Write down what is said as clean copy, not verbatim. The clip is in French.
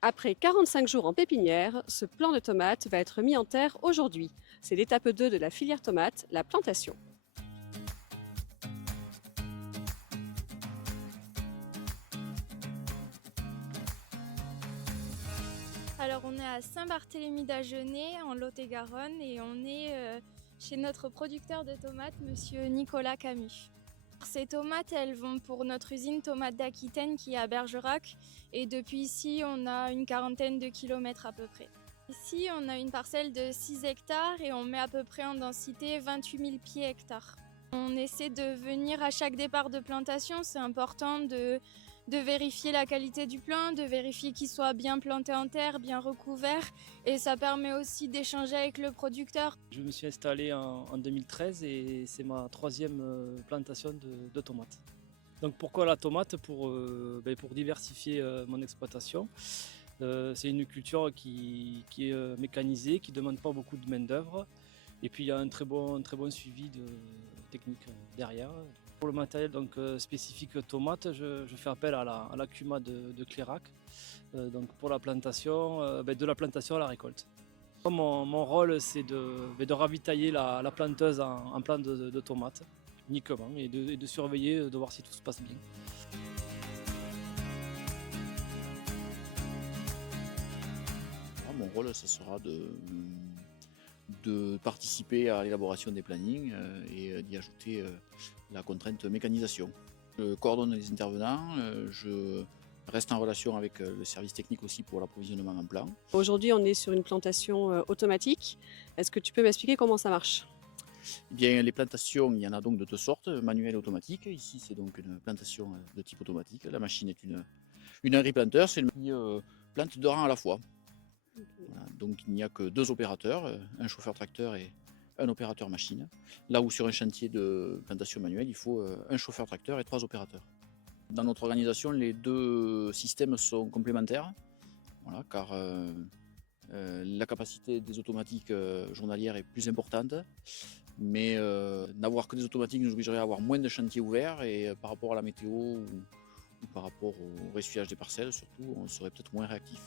Après 45 jours en pépinière, ce plant de tomates va être mis en terre aujourd'hui. C'est l'étape 2 de la filière tomate, la plantation. Alors on est à Saint-Barthélemy d'Agenais en Lot-et-Garonne et on est chez notre producteur de tomates, monsieur Nicolas Camus. Ces tomates, elles vont pour notre usine Tomates d'Aquitaine qui est à Bergerac et depuis ici on a une quarantaine de kilomètres à peu près. Ici on a une parcelle de 6 hectares et on met à peu près en densité 28 000 pieds hectares. On essaie de venir à chaque départ de plantation, c'est important de vérifier la qualité du plant, de vérifier qu'il soit bien planté en terre, bien recouvert et ça permet aussi d'échanger avec le producteur. Je me suis installé en 2013 et c'est ma troisième plantation de tomates. Donc pourquoi la tomate? Pour diversifier mon exploitation. C'est une culture qui est mécanisée, qui ne demande pas beaucoup de main d'œuvre. Et puis il y a un très bon suivi de technique derrière. Pour le matériel spécifique tomate, je fais appel à la Cuma de Clérac. Donc pour la plantation, de la plantation à la récolte. Mon rôle, c'est de ravitailler la planteuse en plant de tomates uniquement et de surveiller, de voir si tout se passe bien. Mon rôle, ce sera de participer à l'élaboration des plannings et d'y ajouter la contrainte mécanisation. Je coordonne les intervenants, je reste en relation avec le service technique aussi pour l'approvisionnement en plan. Aujourd'hui, on est sur une plantation automatique. Est-ce que tu peux m'expliquer comment ça marche? Eh bien, les plantations, il y en a donc de deux sortes, manuelles et automatiques. Ici, c'est donc une plantation de type automatique. La machine est une Henry Planter, c'est une qui plante 2 rangs à la fois. Voilà, donc il n'y a que 2 opérateurs, un chauffeur tracteur et un opérateur machine. Là où sur un chantier de plantation manuelle, il faut un chauffeur tracteur et 3 opérateurs. Dans notre organisation, les 2 systèmes sont complémentaires, voilà, car la capacité des automatiques journalières est plus importante, mais n'avoir que des automatiques nous obligerait à avoir moins de chantiers ouverts et par rapport à la météo ou par rapport au ressuyage des parcelles surtout, on serait peut-être moins réactif.